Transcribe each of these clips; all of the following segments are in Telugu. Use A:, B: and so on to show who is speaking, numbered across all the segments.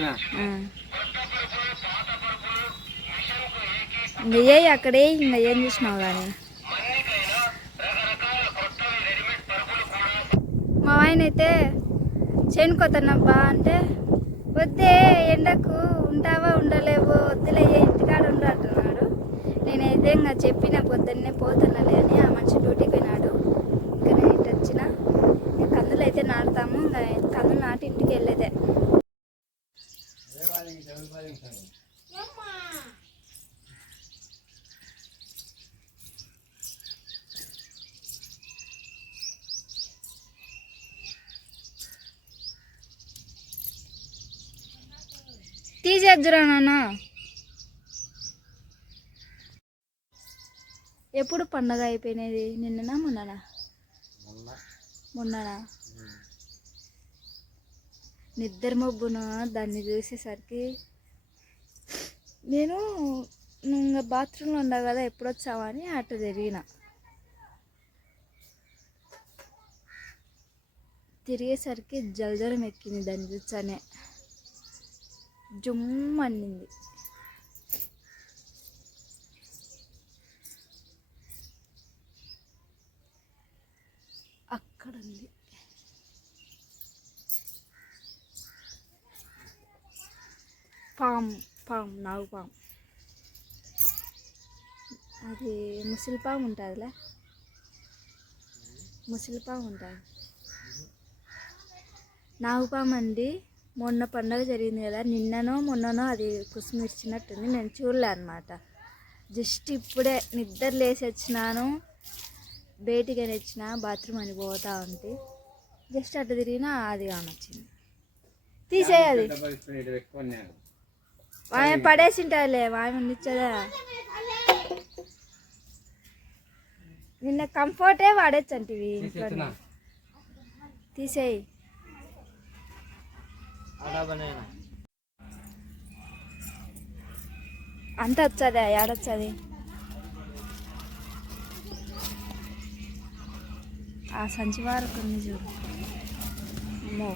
A: ఆ. ఇంక ఏ అక్కడే ఇంకా ఏం చూసినావు కానీ మా ఆయన అయితే చేనుకోతానబ్బా అంటే వద్దే ఎండకు ఉంటావా ఉండలేవు వద్దులే ఏ ఇంటికాడ ఉండు అంటున్నాడు. నేనైతే ఇంకా చెప్పిన పొద్దున్నే పోతున్నాలే అని ఆ మనిషి డ్యూటీ పోయినాడు ఇంకా నేను ఇటు వచ్చిన ఇంకా కందులు అయితే నాటుతాము ఇంకా కందులు నాటి ఇంటికి వెళ్ళేదే తీసేద్దురా నాన్న. ఎప్పుడు పండగ అయిపోయినది? నిన్ననా మొన్ననా? మొన్ననా? నిద్ర మబ్బున దాన్ని చూసేసరికి నేను ఇంకా బాత్రూంలో ఉండవు కదా ఎప్పుడు వచ్చావా అని అటు తిరిగిన. తిరిగేసరికి జలజరం ఎక్కింది దాన్ని చూచానే జుమ్ అన్నింది అక్కడ ఉంది పామ్ పామ్ నాగు పామ్. అది ముసలి పాము ఉంటుందిలే. ముసలి పాము ఉంటుంది. నాగుపాము అండి. మొన్న పండగ జరిగింది కదా నిన్ననో మొన్ననో అది కుసుమిర్చినట్టుంది నేను చూడలే అనమాట జస్ట్ ఇప్పుడే నిద్ర లేసి వచ్చినాను బయటికి వచ్చిన బాత్రూమ్ అని పోతా ఉంటే జస్ట్ అటు తిరిగినా అది కానొచ్చింది. తీసేయాలి. ఆమె పడేసి ఉంటుందిలే ఆమె నిచ్చదా నిన్న కంఫర్టే వాడేచ్చంటివి ఇంట్లో తీసేయి. అంత వచ్చదా ఏడొచ్చది ఆ సంచి వరకు ఉంది చూడు. అమ్మో.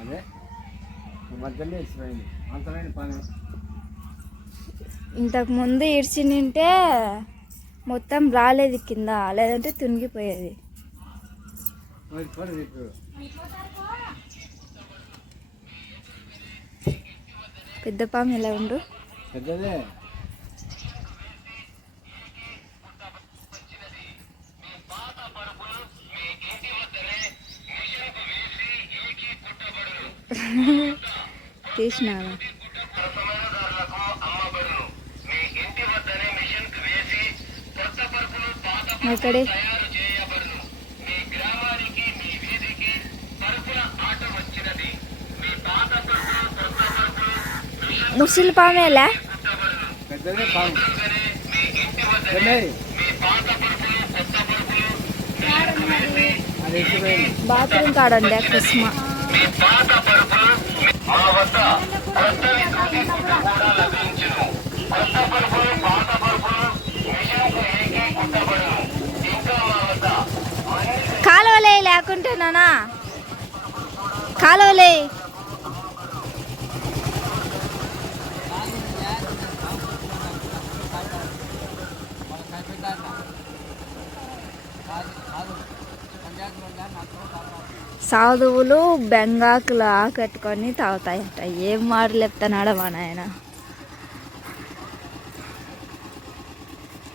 B: అదే. మధ్యలో ఇచ్చిపోయింది. అంతమైన పని.
A: ఇంతకు ముందు ఇడిచి నింటే మొత్తం రాలేదు కింద లేదంటే తునిగిపోయేది. పెద్ద పాము ఎలా ఉండు?
B: పెద్దదే.
A: అక్కడే ముసలి పామేలా బాత్రూమ్ కాడండి కృష్ణ కాలువలే లేకుంటేనా కాలువలే సాధువులు బెంగాకులు ఆకట్టుకొని తాగుతాయట. ఏం మాటలు చెప్తున్నాడు మా నాయన.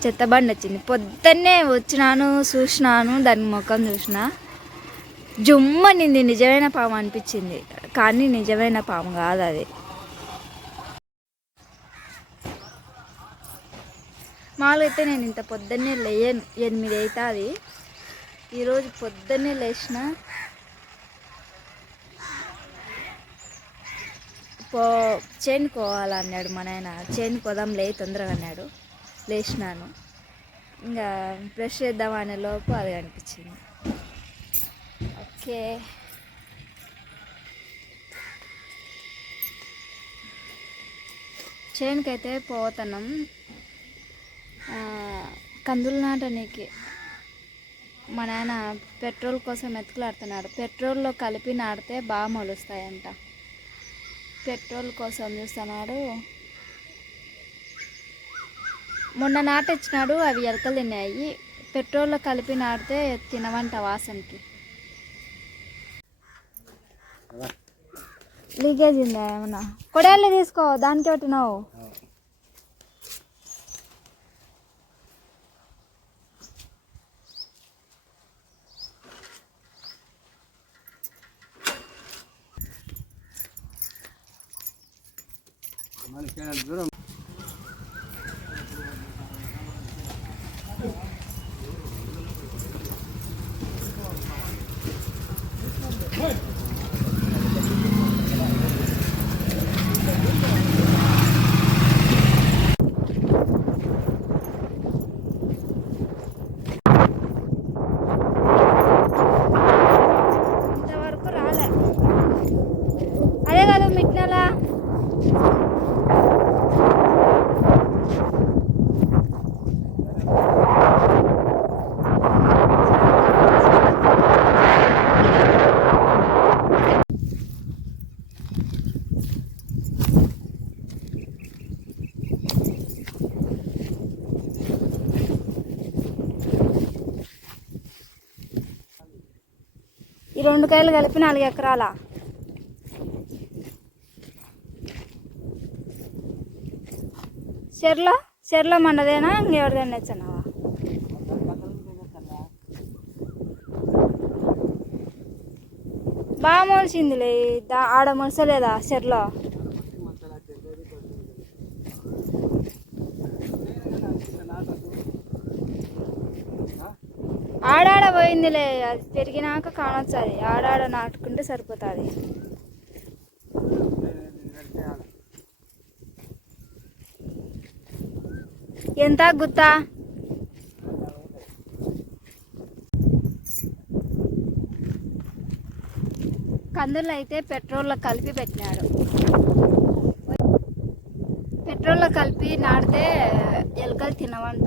A: చెత్తబండి వచ్చింది. పొద్దున్నే వచ్చినాను చూసినాను దాని ముఖం చూసిన. జుమ్మనింది నిజమైన పాము అనిపించింది. కానీ నిజమైన పాము కాదు అది. మామూలుగా అయితే నేను ఇంత పొద్దున్నే లేయను. ఎనిమిది అవుతుంది ఈరోజు పొద్దున్నే లేచిన పో చేను కోవాలన్నాడు మా నాయన. చేను లే తొందరగా అన్నాడు. లేచినాను. ఇంకా బ్రష్ చేద్దాం అనే లోపు అది కనిపించింది. ఓకే. చేనుకైతే పోతున్నాం. కందులు నాటనీకి మా నాన్న పెట్రోల్ కోసం ఎత్తుకులాడుతున్నాడు పెట్రోల్లో కలిపి నాడితే బాగా మొలుస్తాయంట. పెట్రోల్ కోసం చూస్తున్నాడు. మొన్న నాటిచ్చినాడు అవి ఎలకలు తిన్నాయి. పెట్రోల్లో కలిపి నాడితే తినవంట వాసనకి. లీకేజ్ ఉందా ఏమన్నా? కొడేళ్ళు తీసుకో దానికి పెట్టినావు. అదే మిట్నల? ఈ రెండు కాయలు కలిపి నాలుగు ఎకరాలా? చెర్లో చెర్లో మనదేనా ఇంకెవరిదైనా ఇచ్చన్నావా బాగా మొలిచిందిలే. దా ఆడ మొలసలేదా చెర్లో? ఆడాడ పోయిందిలే. అది పెరిగినాక కానొచ్చు అది ఆడాడ నాటుకుంటే సరిపోతుంది. ఎంత గుత్తా? కందులు అయితే పెట్రోల్లో కలిపి పెట్టినాడు పెట్రోల్లో కలిపి నాటితే ఎలుకలు తినవంట.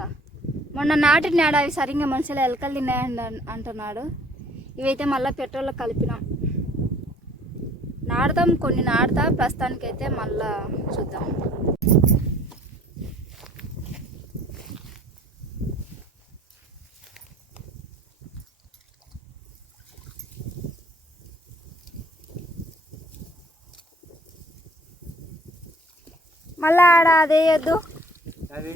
A: మొన్న నాటినాడు అవి సరిగ్గా మనుషులు ఎలుకలు తిన్నాయండి అంటున్నాడు. ఇవైతే మళ్ళీ పెట్రోల్లో కలిపినాం. నాడదాం కొన్ని నాడతా ప్రస్తుతానికైతే మళ్ళా చూద్దాం మళ్ళా ఆడ అదే వేయద్దు
B: అది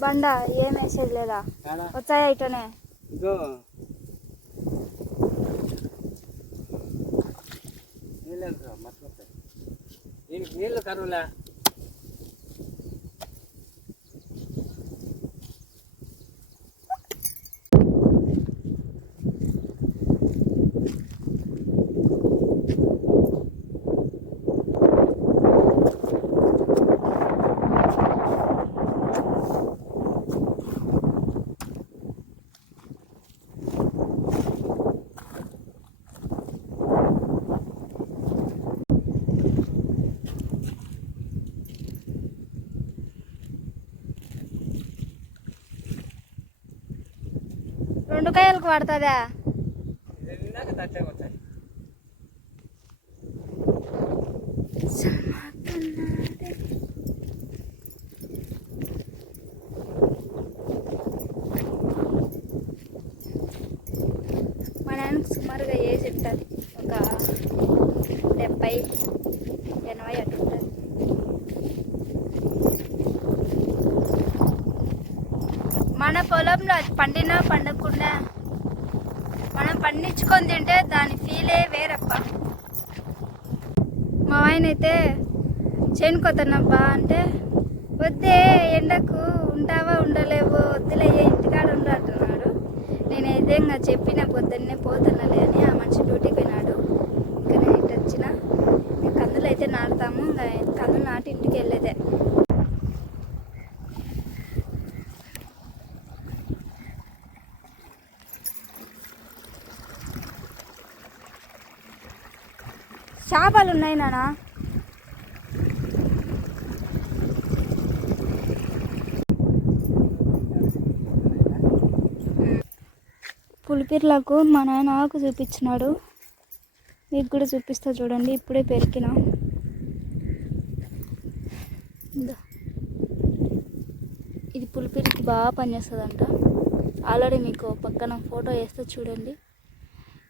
A: బండ ఏం వేసేది లేదా
B: ఏడా
A: వచ్చాయా ఇటనే
B: ఇదో నీళ్ళు ఎంత మర్చిపోతాయి దీనికి నీళ్ళు కరువులే
A: రెండు పడుతుందా?
B: ఇందాక
A: మా నాన్నకి సుమారుగా ఏజ్ ఉంటుంది. ఒక డెబ్బై ఎనభై అటు ఉంటుంది. మన పొలంలో పండినా పండకుండా మనం పండించుకొని తింటే దాని ఫీలే వేరప్ప. మా ఆయన అయితే చేనుకోతానబ్బా అంటే వద్దే ఎండకు ఉంటావా ఉండలేవు వద్దులే ఇంటికాడ ఉండు అంటున్నాడు. నేనైతే ఇంకా చెప్పిన పొద్దున్నే పోతున్నాలే అని ఆ మనిషి డ్యూటీకి పోయినాడు ఇంకా నేను ఇటు వచ్చిన ఇంకా కందులు అయితే నాటుతాము ఇంకా కందులు నాటి ఇంటికి వెళ్ళేదే చేపలు ఉన్నాయి నానా. పులిపిర్లకు మా నాయన ఆకు చూపించినాడు. మీకు కూడా చూపిస్తా చూడండి ఇప్పుడే పెరికిన. ఇది పులిపిరికి బాగా పనిచేస్తుందంట. ఆల్రెడీ మీకు పక్కన ఫోటో వేస్తే చూడండి.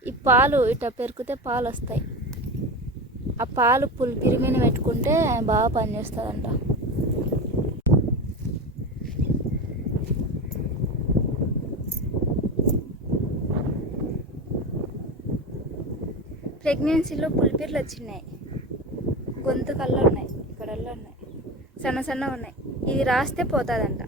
A: ఈ పాలు ఇట్లా పెరికితే పాలు వస్తాయి ఆ పాలు పులిపిరి మీద పెట్టుకుంటే బాగా పనిచేస్తుందంట ప్రెగ్నెన్సీలో పులిపిర్లు వచ్చినాయి. గొంతు కల్లా ఉన్నాయి ఇక్కడల్లా ఉన్నాయి సన్న సన్న ఉన్నాయి. ఇది రాస్తే పోతుందంట.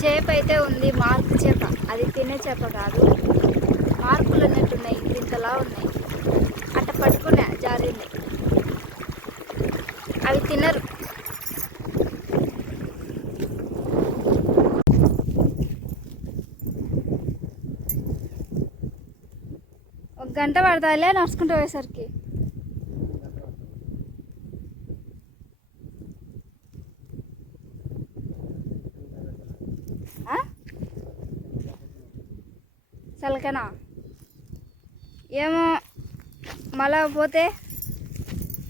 A: చేప అయితే ఉంది మార్కు చేప. అది తినే చేప కాదు. మార్కులు అన్నట్టున్నాయి ఇంతలా ఉన్నాయి. అట్ట పట్టుకునే జారింది అవి తినరు. ఒక గంట పడతాలే నడుచుకుంటూ పోయేసరికి. మళ్ళా పోతే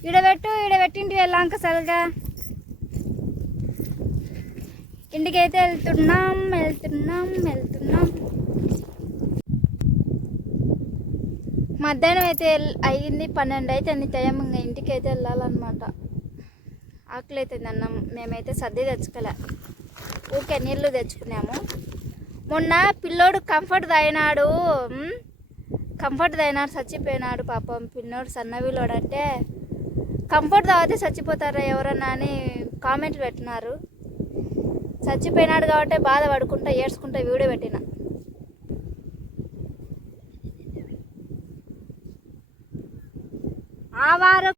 A: ఈడబెట్టు ఈడబెట్టింటి వెళ్ళాక ఇంటికి ఇంటికైతే వెళ్తున్నాం వెళ్తున్నాం వెళ్తున్నాం. మధ్యాహ్నం అయితే అయింది అయ్యింది పన్నెండు అయితే అన్ని టైం ఇంకా ఇంటికి అయితే వెళ్ళాలన్నమాట. ఆకలి అవుతుంది అన్నం మేమైతే సర్ది తెచ్చుకోలే. ఊకే నీళ్ళు తెచ్చుకున్నాము. మొన్న పిల్లోడు కంఫర్ట్ తాగినాడు కంఫర్ట్ తగినాడు చచ్చిపోయినాడు పాపం. పిన్నోడు సన్నవిలోడు అంటే కంఫర్ట్ తాగితే చచ్చిపోతారా ఎవరన్నా అని కామెంట్లు పెట్టినారు. చచ్చిపోయినాడు కాబట్టి బాధ పడుకుంటా ఏడ్చుకుంటా వీడియో పెట్టిన. ఆ వారం